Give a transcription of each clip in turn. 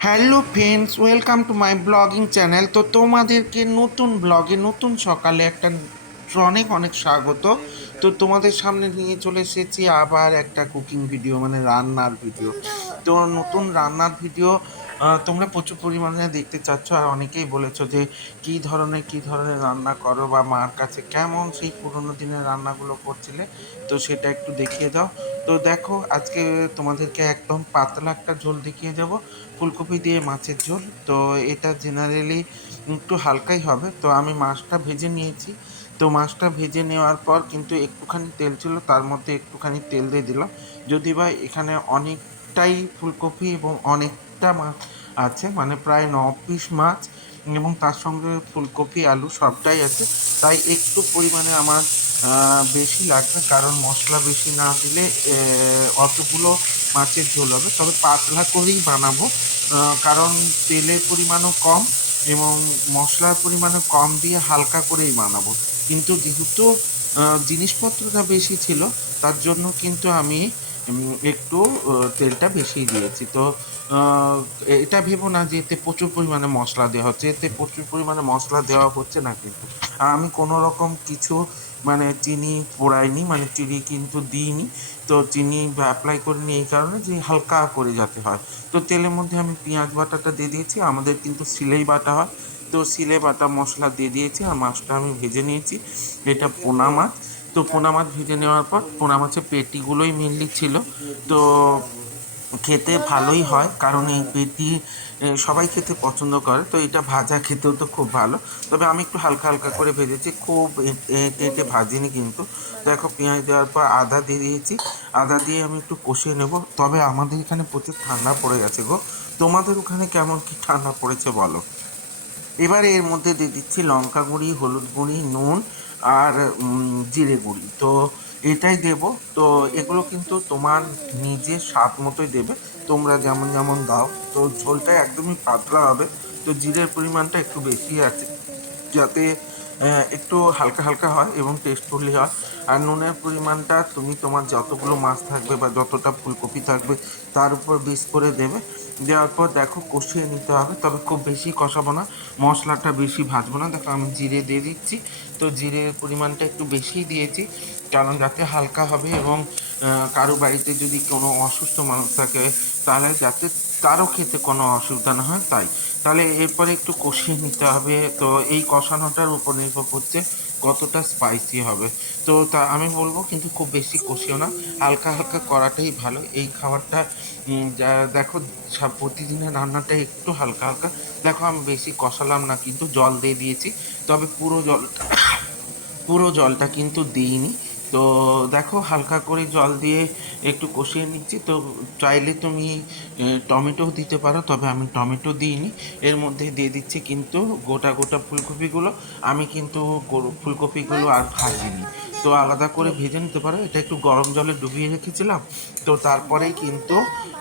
Hello friends, welcome to my blogging channel. তো তোমাদেরকে নতুন ব্লগে নতুন সকালে একটা অনেক অনেক স্বাগত। তো তোমাদের সামনে নিয়ে চলে এসেছি আবার একটা কুকিং ভিডিও মানে রান্নার ভিডিও তো নতুন রান্নার ভিডিও তোমরা প্রচুর পরিমাণে দেখতে চাচ্ছ আর অনেকেই বলেছ যে কী ধরনের কী ধরনের রান্না করো বা মার কাছে কেমন সেই পুরোনো দিনের রান্নাগুলো করছিলে, তো সেটা একটু দেখিয়ে দাও। তো দেখো, আজকে তোমাদেরকে একদম পাতলা একটা ঝোল দেখিয়ে যাব ফুলকপি দিয়ে মাছের ঝোল। তো এটা জেনারেলি একটু হালকাই হবে। তো আমি মাছটা ভেজে নিয়েছি। তো মাছটা ভেজে নেওয়ার পর কিন্তু একটুখানি তেল ছিল, তার মধ্যে একটুখানি তেল দিয়ে দিলাম। যদি বা এখানে অনেকটাই ফুলকপি এবং অনেকটা মাছ আছে মানে প্রায় ন পিস মাছ এবং তার সঙ্গে ফুলকপি, আলু সবটাই আছে। তাই একটু পরিমাণে আমার বেশি লাগবে, কারণ মশলা বেশি না দিলে অতগুলো মাছের ঝোল হবে। তবে পাতলা করেই বানাবো কারণ তেলের পরিমাণও কম এবং মশলার পরিমাণও কম দিয়ে হালকা করেই বানাবো। কিন্তু যেহেতু জিনিসপত্রটা বেশি ছিল, তার জন্য কিন্তু আমি একটু তেলটা বেশি দিয়েছি। তো এটা ভেবো না যে এতে প্রচুর পরিমাণে মশলা দেওয়া হচ্ছে। এতে প্রচুর পরিমাণে মশলা দেওয়া হচ্ছে না কিন্তু। আমি কোনো রকম কিছু মানে চিনি পোড়াইনি মানে চিনি কিন্তু দিইনি। তো চিনি অ্যাপ্লাই করিনি এই কারণে যে হালকা করে যাতে হয়। তো তেলের মধ্যে আমি পেঁয়াজ বাটাটা দিয়ে দিয়েছি। আমাদের কিন্তু সিলেই বাটা হয়। তো সিলে বাটা মশলা দিয়ে দিয়েছি। আর মাছটা আমি ভেজে নিয়েছি। এটা পোনা মাছ। তো পোনা মাছ ভেজে নেওয়ার পর পোনা মাছের পেটিগুলোই মেনলি ছিল। তো খেতে ভালোই হয়, কারণ এই পেটি সবাই খেতে পছন্দ করে, তো এটা ভাজা খেতেও তো খুব ভালো। তবে আমি একটু হালকা হালকা করে ভেজেছি, খুব এঁটে ভাজিনি কিন্তু। দেখো, পেঁয়াজ দেওয়ার পর আদা দিয়ে দিয়েছি। আদা দিয়ে আমি একটু কষিয়ে নেব। তবে আমাদের এখানে প্রচুর ঠান্ডা পড়ে গেছে গো। তোমাদের ওখানে কেমন কি ঠান্ডা পড়েছে বলো? এবারে এর মধ্যে দিয়ে দিচ্ছি লঙ্কা গুঁড়ি, হলুদ গুঁড়ি, নুন আর জিরে গুঁড়ি। তো এটাই দেব। তো এগুলো কিন্তু তোমার নিজের স্বাদ মতোই দেবে। তোমরা যেমন যেমন দাও। তো ঝোলটা একদমই পাতলা হবে। তো জিরের পরিমাণটা একটু বেশি আছে। যাতে একটু হালকা হালকা হয় এবং টেস্টফুলি হয়। আর নুনের পরিমাণটা তুমি তোমার যতগুলো মাছ থাকবে বা যতটা ফুলকপি থাকবে, তার উপর বেশ করে দেবে। দেওয়ার পর দেখো কষিয়ে নিতে হবে, তবে খুব বেশি কষাবো না, মশলাটা বেশি ভাজবো না। দেখো আমি জিরে দিয়ে দিচ্ছি, তো জিরের পরিমাণটা একটু বেশিই দিয়েছি, কারণ যাতে হালকা হবে এবং কারও বাড়িতে যদি কোনো অসুস্থ মানুষ থাকে, তাহলে যাতে তারও খেতে কোনো অসুবিধা না হয়, তাই। তাহলে এরপরে একটু কষিয়ে নিতে হবে। তো এই কষানোটার উপর নির্ভর করছে কতটা স্পাইসি হবে। তো তা আমি বলব কিন্তু খুব বেশি কষিও না, হালকা হালকা করাটাই ভালো। এই খাবারটা দেখো প্রতিদিনের রান্নাটা একটু হালকা হালকা। দেখো, আমি বেশি কষালাম না, কিন্তু জল দিয়ে দিয়েছি। তবে পুরো জলটা পুরো জলটা কিন্তু দিইনি। তো দেখো, হালকা করে জল দিয়ে একটু কষিয়ে নিচ্ছি। তো চাইলে তুমি টমেটো দিতে পারো, তবে আমি টমেটো দিইনি। এর মধ্যে দিয়ে দিচ্ছি কিন্তু গোটা গোটা ফুলকপিগুলো। আমি কিন্তু ফুলকপিগুলো আর ভাজিনি। তো আলাদা করে ভেজে নিতে পারো। এটা একটু গরম জলে ডুবিয়ে রেখেছিলাম। তো তারপরেই কিন্তু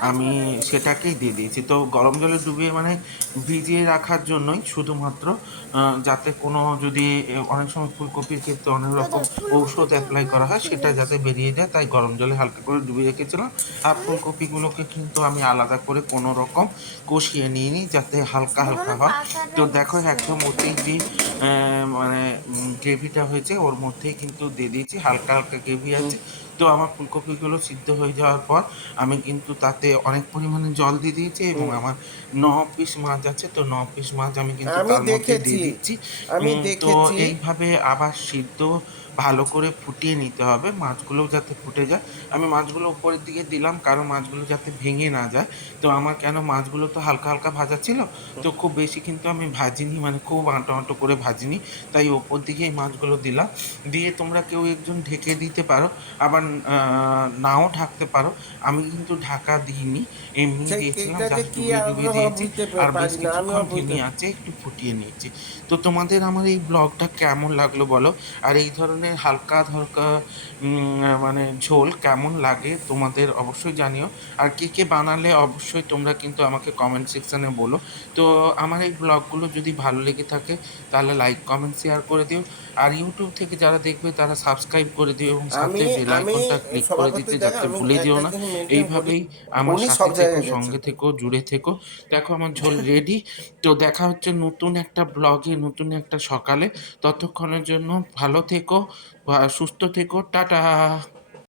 আমি সেটাকেই দিয়ে দিয়েছি। তো গরম জলে ডুবিয়ে মানে ভিজিয়ে রাখার জন্যই শুধুমাত্র যাতে কোনো যদি অনেক সময় ফুলকপির ক্ষেত্রে অনেক রকম ঔষধ অ্যাপ্লাই করা হয়, সেটা যাতে বেরিয়ে যায়। তাই গরম জলে হালকা করে ডুবিয়ে রেখেছিলাম। আর ফুলকপিগুলোকে কিন্তু আমি আলাদা করে কোনো রকম কষিয়ে নিয়ে নিই যাতে হালকা হালকা হয়। তো দেখো, একদম ওতেই যে মানে গ্রেভিটা হয়েছে, ওর মধ্যেই কিন্তু দিয়ে দিয়েছি হালকা হালকা গ্রেভি আছে। তো আমার ফুলকপিগুলো সিদ্ধ হয়ে যাওয়ার পর আমি কিন্তু তাতে অনেক পরিমাণে জল দিয়ে দিয়েছি এবং আমার ন পিস মাছ আছে তো ন পিস মাছ আমি কিন্তু তার মধ্যে দিয়ে দিচ্ছি তো এইভাবে আবার সিদ্ধ ভালো করে ফুটিয়ে নিতে হবে। মাছগুলো যাতে ফুটে যায়। আমি মাছগুলো উপরের দিকে দিলাম কারণ মাছগুলো যাতে ভেঙে না যায়। তো আমার কেন মাছগুলো তো হালকা হালকা ভাজা ছিল? তো খুব বেশি কিন্তু আমি ভাজিনি মানে খুব আঁটো আঁটো করে ভাজিনি। তাই ওপর দিকে এই মাছগুলো দিলাম। দিয়ে তোমরা কেউ একজন ঢেকে দিতে পারো। আবার নাও ঢাকতে পারো। আমি কিন্তু ঢাকা দিইনি। এমনি দিয়েছিলাম ডুবিয়ে ডুবিয়ে দিয়েছি। আর বেশ কিছুক্ষণ ধিমি আছে একটু ফুটিয়ে নিয়েছি। তো তোমাদের আমার এই ব্লগটা কেমন লাগল বলো? আর এই ধরনের হালকা ধরকা মানে ঝোল কেমন লাগে তোমাদের অবশ্যই জানিও। আর কে কে বানালে অবশ্যই তোমরা কিন্তু আমাকে কমেন্ট সেকশানে বলো। তো আমার এই ব্লগগুলো যদি ভালো লেগে থাকে তাহলে লাইক কমেন্ট শেয়ার করে দিও। আর ইউটিউব থেকে যারা দেখবে তারা সাবস্ক্রাইব করে দিও এবং সাথে বেল আইকনটা ক্লিক করে দিতে যাতে ভুলে যেও না। এইভাবেই আমার সাথে থেকো সঙ্গে থেকো জুড়ে থেকো। দেখো আমার ঝোল রেডি তো দেখা হচ্ছে নতুন একটা ব্লগে নতুন একটা সকালে। ততক্ষণের জন্য ভালো থেকো। সুস্থ থেকো টাটা।